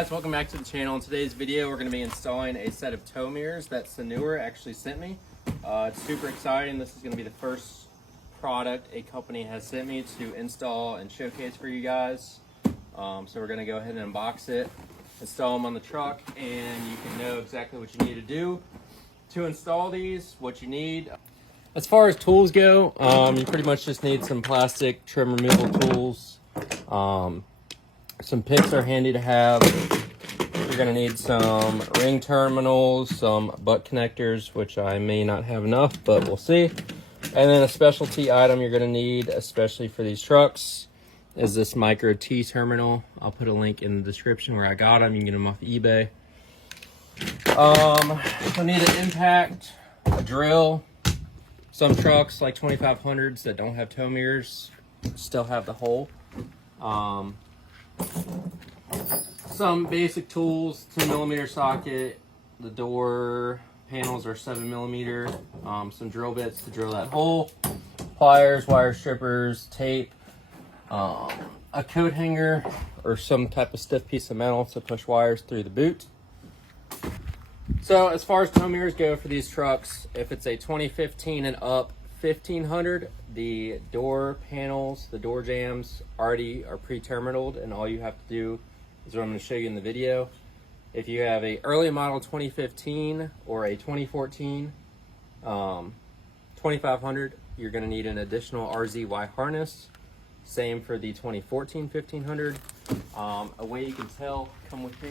guys, welcome back to the channel. In today's video we're going to be installing a set of tow mirrors that Sanooer actually sent me. It's super exciting. This is going to be the first product a company has sent me to install and showcase for you guys. So we're going to go ahead and unbox it, install them on the truck, and you can know exactly what you need to do to install these, what you need. As far as tools go, you pretty much just need some plastic trim removal tools. Some picks are handy to have. You're going to need some ring terminals, some butt connectors, which I may not have enough, but we'll see. And then a specialty item you're going to need, especially for these trucks, is this micro T terminal. I'll put a link in the description where I got them. You can get them off eBay. You'll need an impact, a drill. Some trucks, like 2500s that don't have tow mirrors, still have the hole. Some basic tools, 10mm socket, the door panels are 7mm, some drill bits to drill that hole, pliers, wire strippers, tape, a coat hanger or some type of stiff piece of metal to push wires through the boot. So as far as tow mirrors go for these trucks, if it's a 2015 and up 1500, the door panels, the door jambs already are pre-terminaled, and all you have to do is what I'm going to show you in the video. If you have a early model 2015 or a 2014 2500, you're going to need an additional RZY harness. Same for the 2014 1500. A way you can tell, come with me.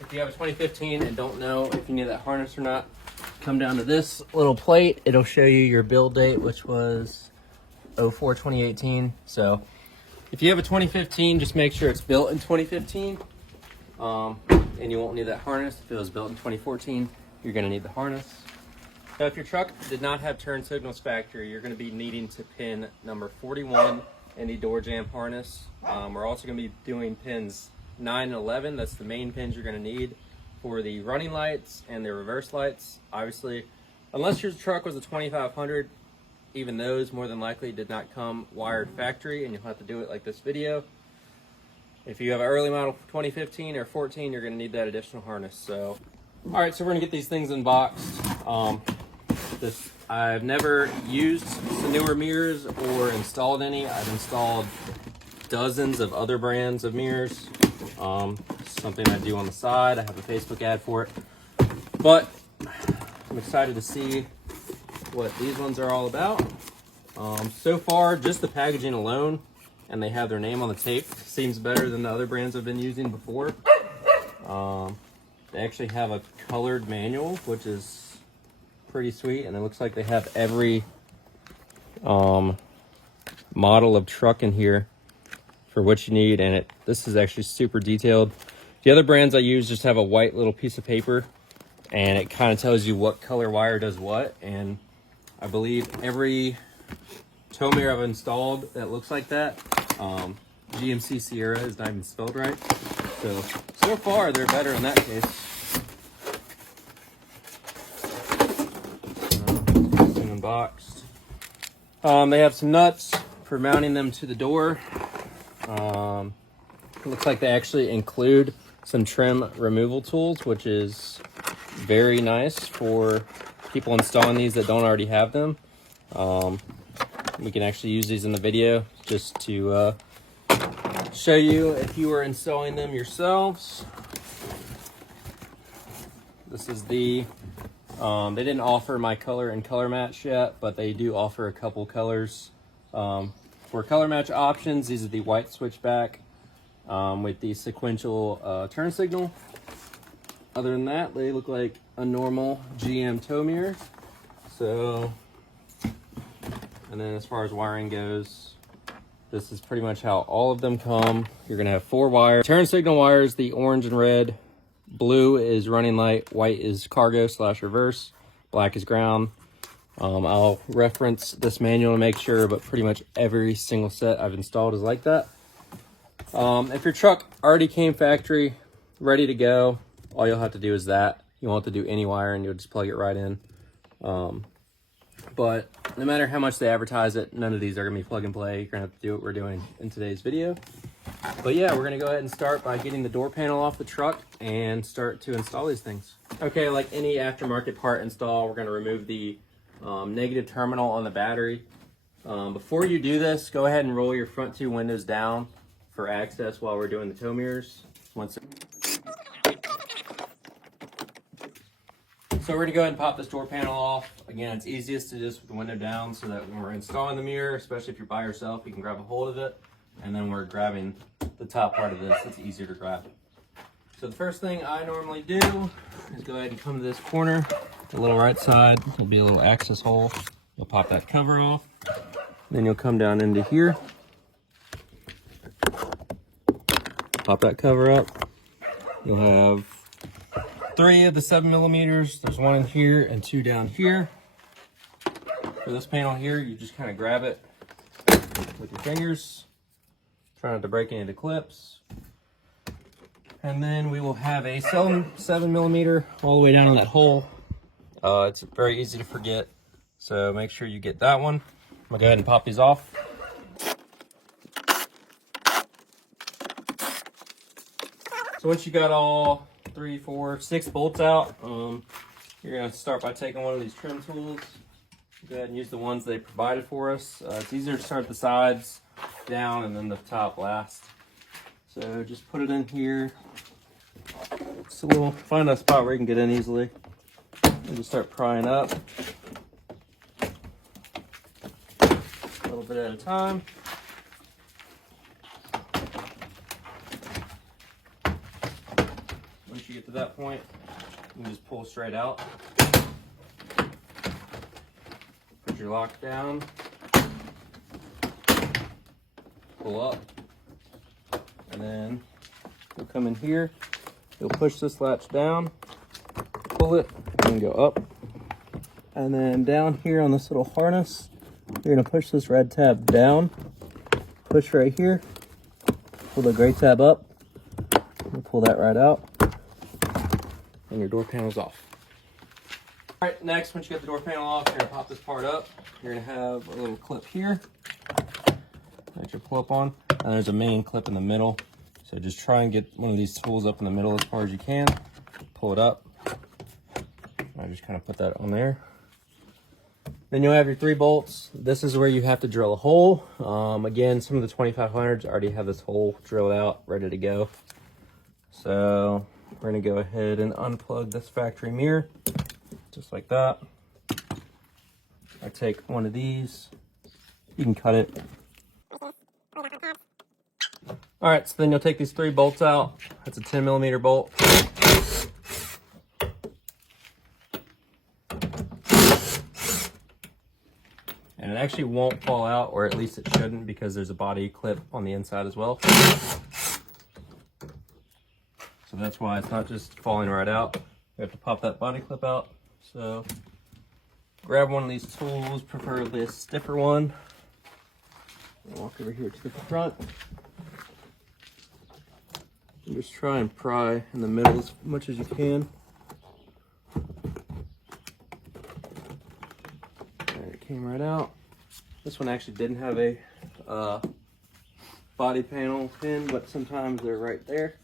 If you have a 2015 and don't know if you need that harness or not, come down to this little plate. It'll show you your build date, which was 04/2018. So if you have a 2015, just make sure it's built in 2015, and you won't need that harness. If it was built in 2014, you're going to need the harness. So if your truck did not have turn signals factory, you're going to be needing to pin number 41 in the door jamb harness. We're also going to be doing pins 9 and 11. That's the main pins you're going to need for the running lights and the reverse lights. Obviously, unless your truck was a 2500, even those more than likely did not come wired factory, and you'll have to do it like this video. If you have an early model 2015 or 14, you're going to need that additional harness. So, all right, so we're going to get these things unboxed. I've never used Sanooer mirrors or installed any. I've installed dozens of other brands of mirrors. Something I do on the side. I have a Facebook ad for it. But I'm excited to see what these ones are all about. So far, just the packaging alone, and they have their name on the tape, seems better than the other brands I've been using before. They actually have a colored manual, which is pretty sweet, and it looks like they have every model of truck in here for what you need, and this is actually super detailed. The other brands I use just have a white little piece of paper, and it kind of tells you what color wire does what. And I believe every tow mirror I've installed that looks like that, GMC Sierra is not even spelled right. So far they're better in that case. Unboxed. They have some nuts for mounting them to the door. It looks like they actually include some trim removal tools, which is very nice for people installing these that don't already have them. We can actually use these in the video just to show you if you were installing them yourselves. This is the they didn't offer my color and color match yet, but they do offer a couple colors. For color match options, these are the white switchback with the sequential turn signal. Other than that, they look like a normal GM tow mirror. So, and then as far as wiring goes, this is pretty much how all of them come. You're gonna have 4 wires. Turn signal wires, the orange and red. Blue is running light, white is cargo / reverse, black is ground. I'll reference this manual to make sure, but pretty much every single set I've installed is like that. If your truck already came factory, ready to go, all you'll have to do is that. You won't have to do any wiring, you'll just plug it right in. But no matter how much they advertise it, none of these are gonna be plug and play. You're gonna have to do what we're doing in today's video. But yeah, we're gonna go ahead and start by getting the door panel off the truck and start to install these things. Okay, like any aftermarket part install, we're gonna remove the negative terminal on the battery. Before you do this, go ahead and roll your front two windows down for access while we're doing the tow mirrors. So we're gonna go ahead and pop this door panel off. Again, it's easiest to just with the window down so that when we're installing the mirror, especially if you're by yourself, you can grab a hold of it. And then we're grabbing the top part of this, it's easier to grab. So the first thing I normally do is go ahead and come to this corner, the little right side, there'll be a little access hole. You'll pop that cover off. Then you'll come down into here, pop that cover up. You'll have 3 of the 7mm. There's 1 in here and 2 down here. For this panel here, you just kind of grab it with your fingers. Try not to break any of the clips. And then we will have a 7mm all the way down in that hole. It's very easy to forget, so make sure you get that one. I'm gonna go ahead and pop these off. So once you got all 3, 4, 6 bolts out, you're gonna start by taking one of these trim tools. Go ahead and use the ones they provided for us. It's easier to start the sides down and then the top last. So just put it in here. So we'll find a spot where you can get in easily. And just start prying up. A little bit at a time. Once you get to that point, you can just pull straight out. Put your lock down. Pull up. And then you'll come in here. You'll push this latch down. Pull it and go up. And then down here on this little harness, you're gonna push this red tab down, push right here, pull the gray tab up, and pull that right out, and your door panel's off. All right, next, once you get the door panel off, you're gonna pop this part up. You're gonna have a little clip here that you pull up on, and there's a main clip in the middle. So just try and get one of these tools up in the middle as far as you can, pull it up. I just kind of put that on there. Then you'll have your 3 bolts. This is where you have to drill a hole. Again, some of the 2500s already have this hole drilled out, ready to go. So we're gonna go ahead and unplug this factory mirror, just like that. I take one of these, you can cut it. All right, so then you'll take these 3 bolts out. That's a 10mm bolt. And it actually won't fall out, or at least it shouldn't, because there's a body clip on the inside as well. So that's why it's not just falling right out. We have to pop that body clip out. So grab one of these tools, preferably a stiffer one. Walk over here to the front. And just try and pry in the middle as much as you can. And it came right out. This one actually didn't have a body panel pin, but sometimes they're right there.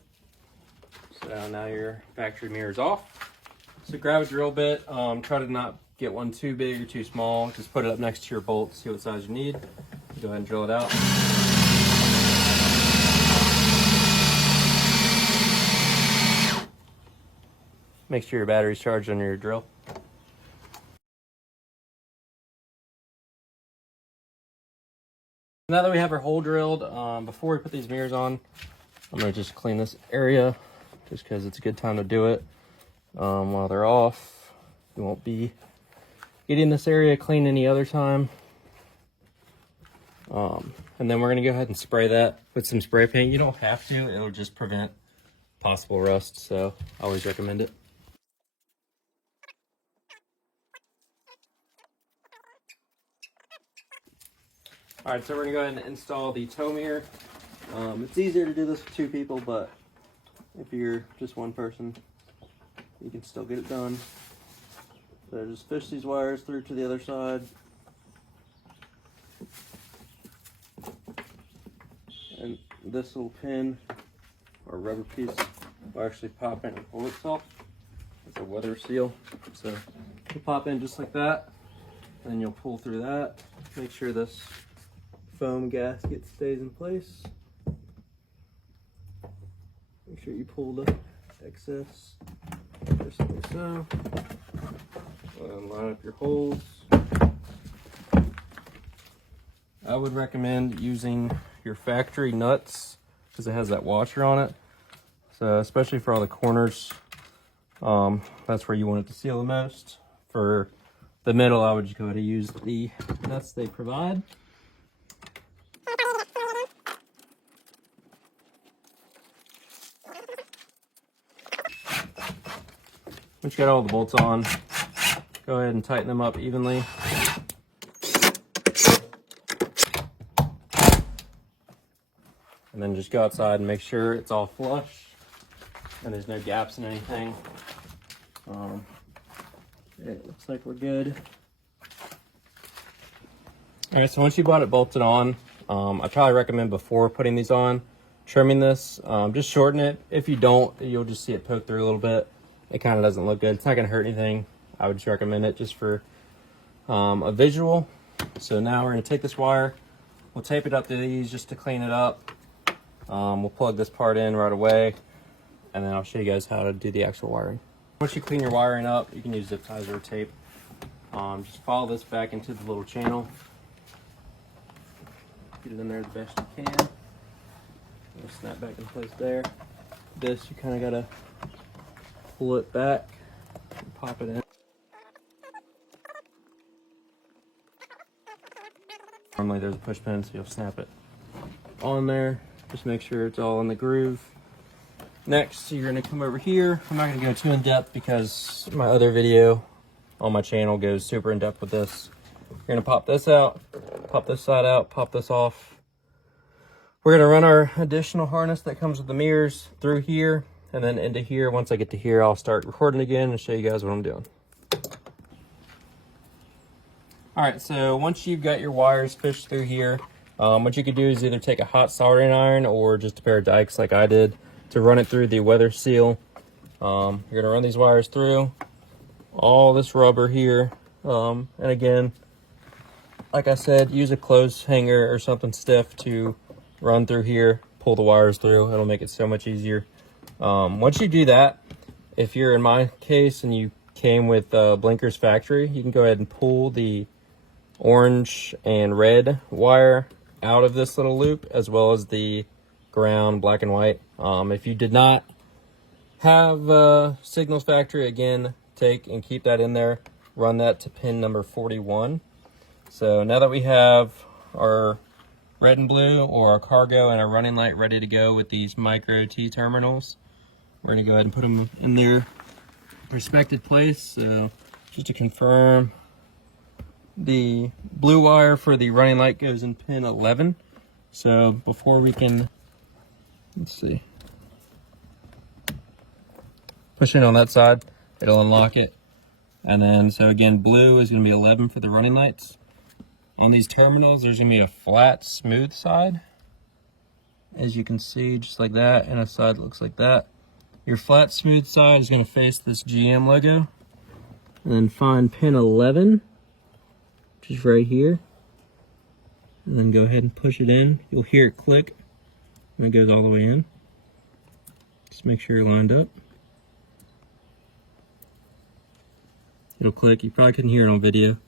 So now your factory mirror is off. So grab a drill bit. Try to not get one too big or too small. Just put it up next to your bolt, see what size you need. Go ahead and drill it out. Make sure your battery's charged on your drill. Now that we have our hole drilled, before we put these mirrors on, I'm gonna just clean this area just because it's a good time to do it while they're off. You won't be getting this area clean any other time. And then we're gonna go ahead and spray that with some spray paint. You don't have to, it'll just prevent possible rust, so I always recommend it. All right, so we're gonna go ahead and install the tow mirror. It's easier to do this with 2 people, but if you're just one person, you can still get it done. So just fish these wires through to the other side. And this little pin or rubber piece will actually pop in and pull itself. It's a weather seal. So you'll pop in just like that, and then you'll pull through that. Make sure this foam gasket stays in place. Make sure you pull the excess just like so. And line up your holes. I would recommend using your factory nuts because it has that washer on it. So especially for all the corners, that's where you want it to seal the most. For the middle, I would just go ahead and use the nuts they provide. Once you got all the bolts on, go ahead and tighten them up evenly. And then just go outside and make sure it's all flush and there's no gaps in anything. It looks like we're good. All right, so once you bought it bolted on, I probably recommend before putting these on, trimming this, just shorten it. If you don't, you'll just see it poke through a little bit. It kind of doesn't look good. It's not gonna hurt anything. I would just recommend it just for a visual. So now we're gonna take this wire, we'll tape it up to these just to clean it up. We'll plug this part in right away, and then I'll show you guys how to do the actual wiring. Once you clean your wiring up, you can use zip ties or tape. Just follow this back into the little channel. Get it in there the best you can. It'll snap back in place there. This, you kind of gotta pull it back and pop it in. Normally there's a push pin, so you'll snap it on there. Just make sure it's all in the groove. Next, you're gonna come over here. I'm not gonna go too in depth because my other video on my channel goes super in depth with this. You're gonna pop this out, pop this side out, pop this off. We're gonna run our additional harness that comes with the mirrors through here and then into here. Once I get to here, I'll start recording again and show you guys what I'm doing. All right, so once you've got your wires fished through here, what you could do is either take a hot soldering iron or just a pair of dikes like I did to run it through the weather seal. You're gonna run these wires through all this rubber here. And again, like I said, use a clothes hanger or something stiff to run through here, pull the wires through. It'll make it so much easier. Once you do that, if you're in my case and you came with Blinkers Factory, you can go ahead and pull the orange and red wire out of this little loop, as well as the ground black and white. If you did not have Signals Factory, again, take and keep that in there, run that to pin number 41. So now that we have our red and blue, or our cargo and our running light ready to go with these micro T terminals, we're gonna go ahead and put them in their respected place. So just to confirm, the blue wire for the running light goes in pin 11. So before we can, let's see, push in on that side, it'll unlock it. And then, so again, blue is gonna be 11 for the running lights. On these terminals, there's gonna be a flat, smooth side, as you can see, just like that, and a side that looks like that. Your flat, smooth side is gonna face this GM logo. And then find pin 11, which is right here. And then go ahead and push it in. You'll hear it click, and it goes all the way in. Just make sure you're lined up. It'll click. You probably couldn't hear it on video.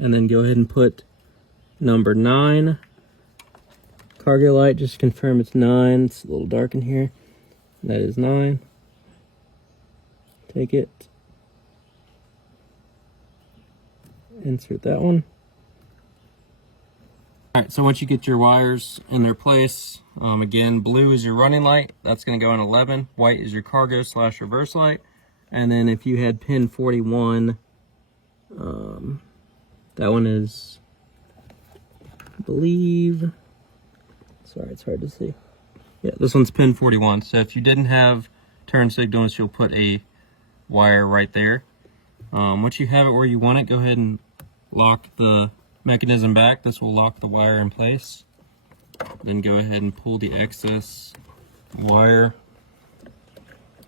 And then go ahead and put number 9. Cargo light, just confirm it's 9. It's a little dark in here. That is 9. Take it. Insert that one. Alright, so once you get your wires in their place, again, blue is your running light. That's going to go in 11. White is your cargo / reverse light. And then if you had pin 41, that one is, I believe, sorry, it's hard to see. Yeah, this one's pin 41. So if you didn't have turn signals, you'll put a wire right there. Once you have it where you want it, go ahead and lock the mechanism back. This will lock the wire in place. Then go ahead and pull the excess wire.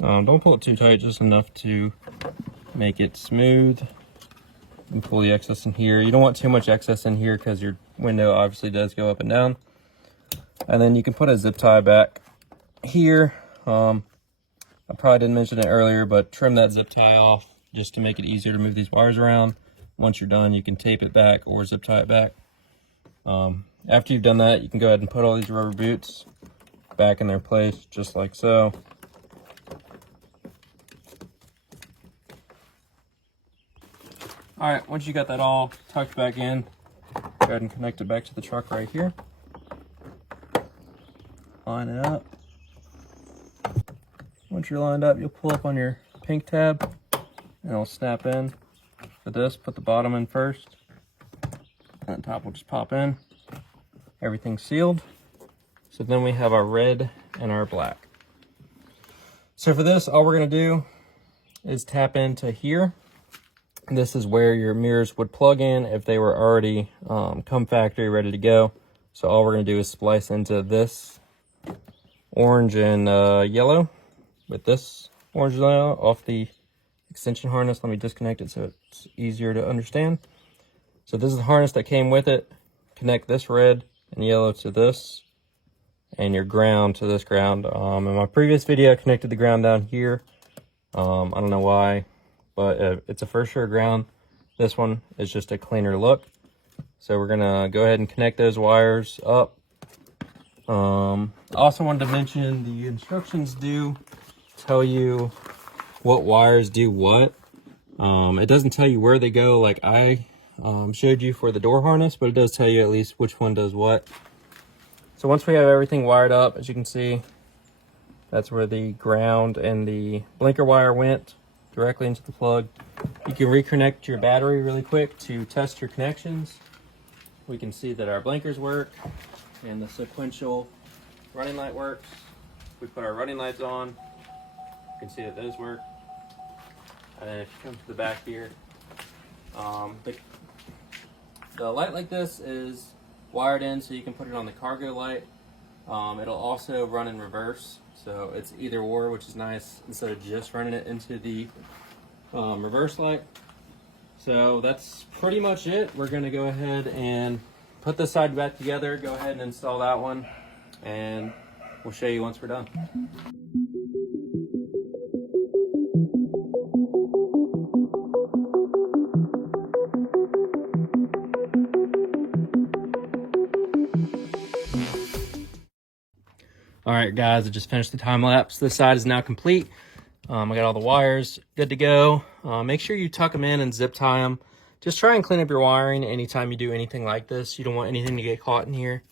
Don't pull it too tight, just enough to make it smooth. And pull the excess in here. You don't want too much excess in here because your window obviously does go up and down. And then you can put a zip tie back here. I probably didn't mention it earlier, but trim that zip tie off just to make it easier to move these wires around. Once you're done, you can tape it back or zip tie it back. After you've done that, you can go ahead and put all these rubber boots back in their place, just like so. All right, once you got that all tucked back in, go ahead and connect it back to the truck right here. Line it up. Once you're lined up, you'll pull up on your pink tab and it'll snap in. For this, put the bottom in first, and the top will just pop in. Everything's sealed. So then we have our red and our black. So for this, all we're gonna do is tap into here. This is where your mirrors would plug in if they were already come factory ready to go. So all we're gonna do is splice into this orange and yellow with this orange and yellow off the extension harness. Let me disconnect it so it's easier to understand. So this is the harness that came with it. Connect this red and yellow to this, and your ground to this ground. In my previous video, I connected the ground down here. I don't know why, but it's a for sure ground. This one is just a cleaner look. So we're gonna go ahead and connect those wires up. I also wanted to mention the instructions do tell you what wires do what. It doesn't tell you where they go like I showed you for the door harness, but it does tell you at least which one does what. So once we have everything wired up, as you can see, that's where the ground and the blinker wire went directly into the plug. You can reconnect your battery really quick to test your connections. We can see that our blinkers work and the sequential running light works. We put our running lights on, you can see that those work. And then if you come to the back here, the light like this is wired in so you can put it on the cargo light. It'll also run in reverse, so it's either or, which is nice instead of just running it into the reverse light. So that's pretty much it. We're gonna go ahead and put this side back together, go ahead and install that one, and we'll show you once we're done. All right, guys, I just finished the time lapse. This side is now complete. I got all the wires good to go. Make sure you tuck them in and zip tie them. Just try and clean up your wiring anytime you do anything like this. You don't want anything to get caught in here.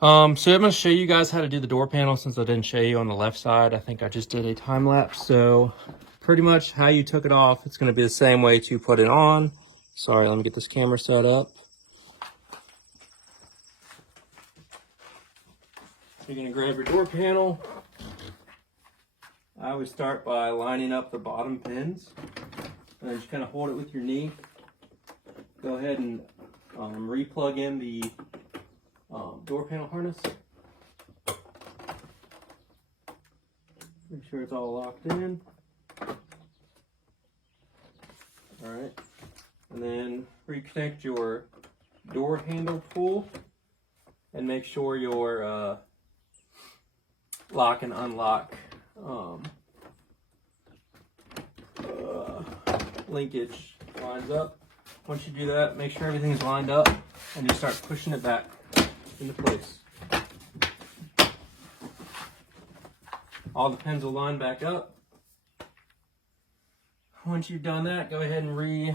So I'm going to show you guys how to do the door panel since I didn't show you on the left side. I think I just did a time lapse. So pretty much how you took it off, it's going to be the same way to put it on. Sorry, let me get this camera set up. You're going to grab your door panel. I always start by lining up the bottom pins and then just kind of hold it with your knee. Go ahead and re-plug in the door panel harness. Make sure it's all locked in. All right, and then reconnect your door handle pull and make sure your lock and unlock linkage lines up. Once you do that, make sure everything's lined up and you start pushing it back into place. All the pins will line back up. Once you've done that, go ahead and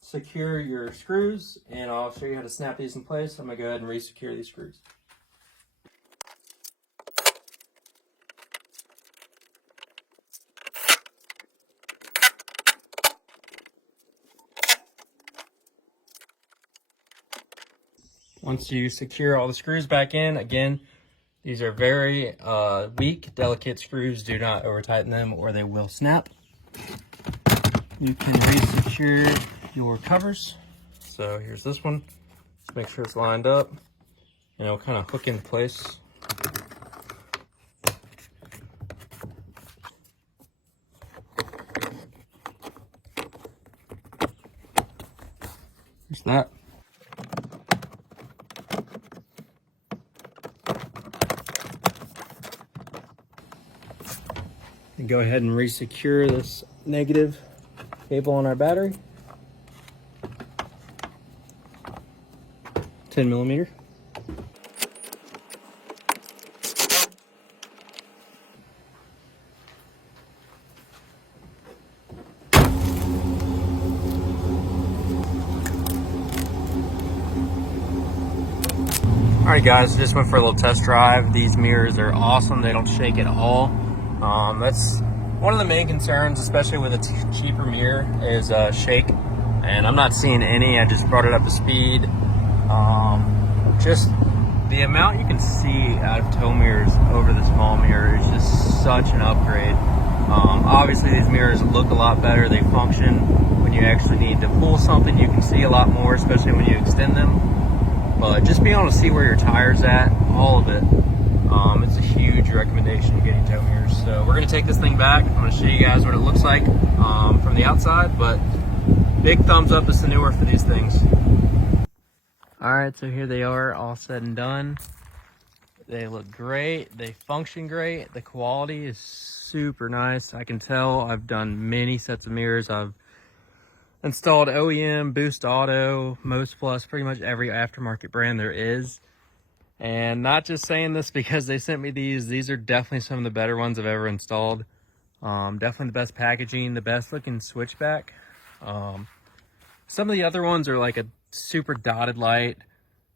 secure your screws, and I'll show you how to snap these in place. I'm gonna go ahead and re-secure these screws. Once you secure all the screws back in, again, these are very weak, delicate screws. Do not over tighten them or they will snap. You can re-secure your covers. So here's this one. Just make sure it's lined up. and it'll kind of hook into place. Just that. And go ahead and re-secure this negative cable on our battery. 10mm. Alright guys, just went for a little test drive. These mirrors are awesome. They don't shake at all. That's one of the main concerns, especially with a cheaper mirror, is shake. And I'm not seeing any. I just brought it up to speed. Just the amount you can see out of tow mirrors over the small mirror is just such an upgrade. Obviously these mirrors look a lot better. They function when you actually need to pull something. You can see a lot more, especially when you extend them. But just being able to see where your tire's at, all of it, it's a huge recommendation getting tow mirrors. So we're going to take this thing back. I'm going to show you guys what it looks like from the outside, but big thumbs up to Sanooer for these things. Alright, so here they are, all said and done. They look great, they function great, the quality is super nice. I can tell I've done many sets of mirrors. I've installed OEM, Boost Auto, Most Plus, pretty much every aftermarket brand there is. And not just saying this because they sent me these are definitely some of the better ones I've ever installed. Definitely the best packaging, the best looking switchback. Some of the other ones are like a super dotted light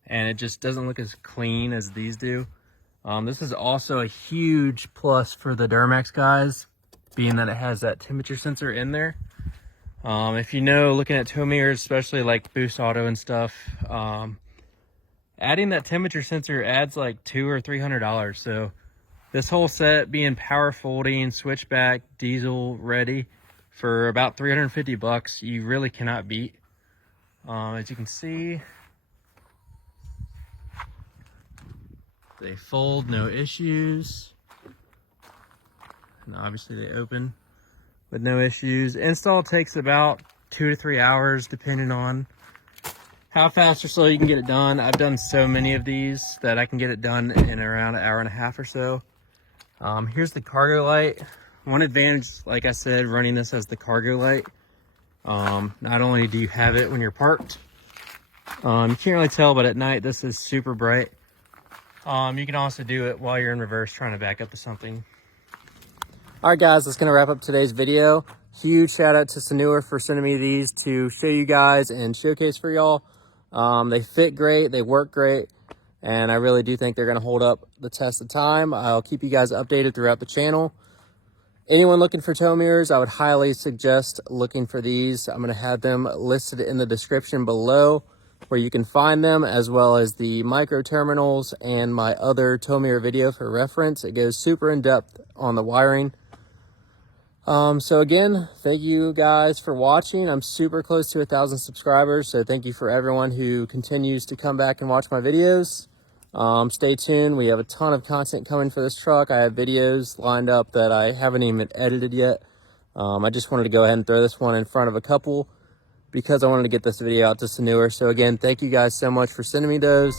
and it just doesn't look as clean as these do. This is also a huge plus for the Duramax guys, being that it has that temperature sensor in there. If you know, looking at tow mirrors, especially like Boost Auto and stuff, adding that temperature sensor adds like $200 or $300. So this whole set being power folding, switchback, diesel ready for about 350 bucks, you really cannot beat. As you can see, they fold, no issues. And obviously they open with no issues. Install takes about 2 to 3 hours, depending on how fast or slow you can get it done. I've done so many of these that I can get it done in around an hour and a half or so. Here's the cargo light. One advantage, like I said, running this as the cargo light. Not only do you have it when you're parked, you can't really tell, but at night this is super bright. You can also do it while you're in reverse trying to back up to something. Alright guys, that's going to wrap up today's video. Huge shout out to Sanooer for sending me these to show you guys and showcase for y'all. They fit great, they work great, and I really do think they're going to hold up the test of time. I'll keep you guys updated throughout the channel. Anyone looking for tow mirrors, I would highly suggest looking for these. I'm going to have them listed in the description below where you can find them, as well as the micro terminals and my other tow mirror video for reference. It goes super in depth on the wiring. So again, thank you guys for watching. I'm super close to 1,000 subscribers, so thank you for everyone who continues to come back and watch my videos. Stay tuned. We have a ton of content coming for this truck. I have videos lined up that I haven't even edited yet. I just wanted to go ahead and throw this one in front of a couple because I wanted to get this video out to Sanooer. So again, thank you guys so much for sending me those.